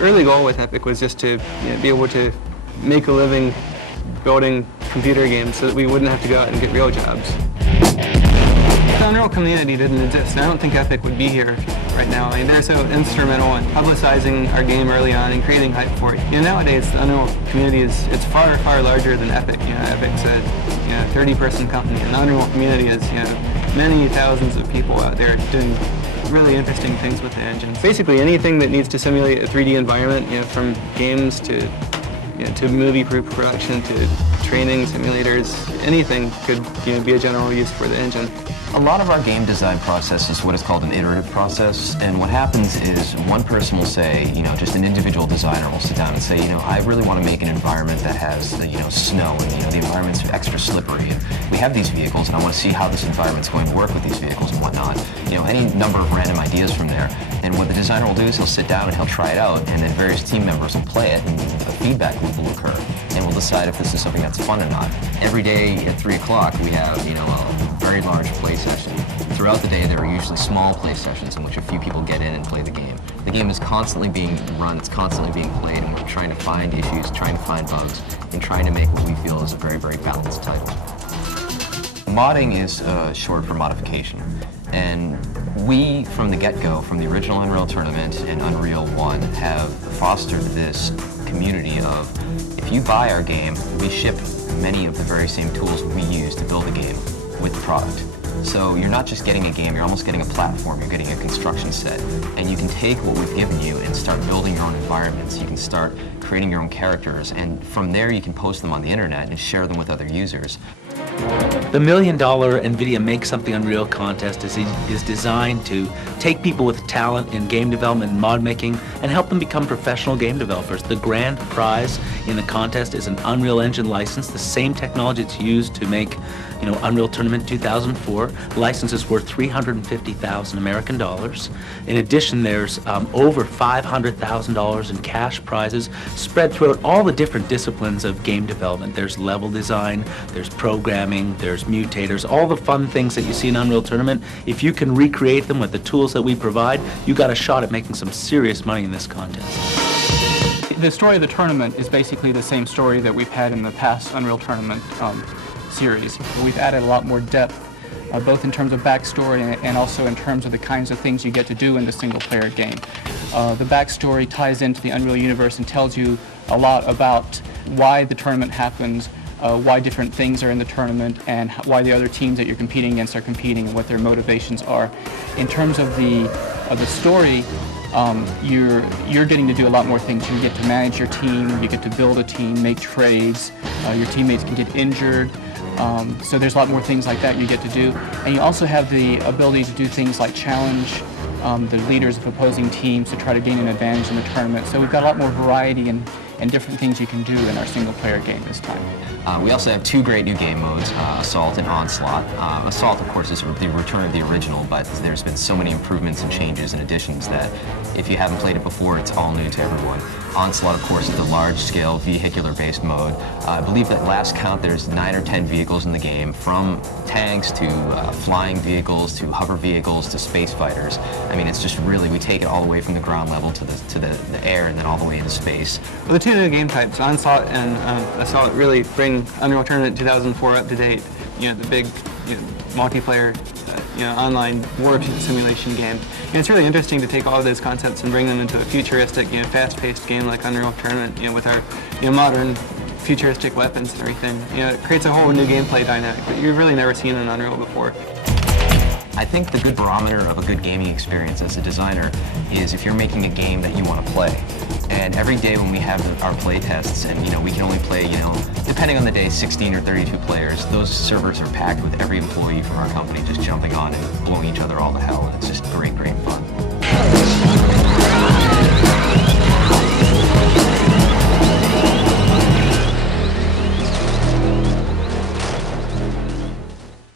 early goal with Epic was just to be able to make a living building computer games so that we wouldn't have to go out and get real jobs. If the Unreal community didn't exist, I don't think Epic would be here right now. I mean, they're so instrumental in publicizing our game early on and creating hype for it. Nowadays the Unreal community it's far, far larger than Epic. Epic's a 30-person company, and the Unreal community is many thousands of people out there doing really interesting things with the engine. Basically anything that needs to simulate a 3D environment, from games to movie production to training simulators, anything could be a general use for the engine. A lot of our game design process is what is called an iterative process, and what happens is one person will say, just an individual designer will sit down and say, I really want to make an environment that has, snow, and the environment's extra slippery, and we have these vehicles, and I want to see how this environment's going to work with these vehicles and whatnot. Any number of random ideas from there, and what the designer will do is he'll sit down and he'll try it out, and then various team members will play it, and a feedback loop will occur, and we'll decide if this is something that's fun or not. Every day at 3 o'clock we have, a very large play session. Throughout the day there are usually small play sessions in which a few people get in and play the game. The game is constantly being run, it's constantly being played, and we're trying to find issues, trying to find bugs, and trying to make what we feel is a very, very balanced title. Modding is short for modification, and we, from the get-go, from the original Unreal Tournament and Unreal 1, have fostered this community of, if you buy our game, we ship many of the very same tools we use to build a game with the product. So you're not just getting a game, you're almost getting a platform, you're getting a construction set, and you can take what we've given you and start building your own environments. You can start creating your own characters, and from there you can post them on the internet and share them with other users. The $1 Million NVIDIA Make Something Unreal contest is designed to take people with talent in game development and mod making and help them become professional game developers. The grand prize in the contest is an Unreal Engine license, the same technology that's used to make Unreal Tournament 2004. License is worth $350,000 American dollars. In addition, there's over $500,000 in cash prizes spread throughout all the different disciplines of game development. There's level design, there's programming, there's mutators, all the fun things that you see in Unreal Tournament. If you can recreate them with the tools that we provide, you got a shot at making some serious money in this contest. The story of the tournament is basically the same story that we've had in the past Unreal Tournament series. We've added a lot more depth, both in terms of backstory and also in terms of the kinds of things you get to do in the single-player game. The backstory ties into the Unreal universe and tells you a lot about why the tournament happens, why different things are in the tournament, and why the other teams that you're competing against are competing and what their motivations are. In terms of the story, you're getting to do a lot more things. You get to manage your team, you get to build a team, make trades, your teammates can get injured. So there's a lot more things like that you get to do. And you also have the ability to do things like challenge the leaders of opposing teams to try to gain an advantage in the tournament. So we've got a lot more variety and different things you can do in our single-player game this time. We also have 2 great new game modes, Assault and Onslaught. Assault, of course, is the return of the original, but there's been so many improvements and changes and additions that if you haven't played it before, it's all new to everyone. Onslaught, of course, is the large-scale vehicular-based mode. I believe at last count there's 9 or 10 vehicles in the game, from tanks to flying vehicles to hover vehicles to space fighters. I mean, it's just really, we take it all the way from the ground level to the air and then all the way into space. Well, the 2 new game types, Onslaught and Assault, really bring Unreal Tournament 2004 up to date. The big multiplayer online war simulation game. It's really interesting to take all of those concepts and bring them into a futuristic, fast-paced game like Unreal Tournament, with our modern futuristic weapons and everything. It creates a whole new gameplay dynamic that you've really never seen in Unreal before. I think the good barometer of a good gaming experience as a designer is if you're making a game that you want to play. And every day when we have our play tests, and we can only play, depending on the day, 16 or 32 players, those servers are packed with every employee from our company just jumping on and blowing each other all to hell. It's just great, great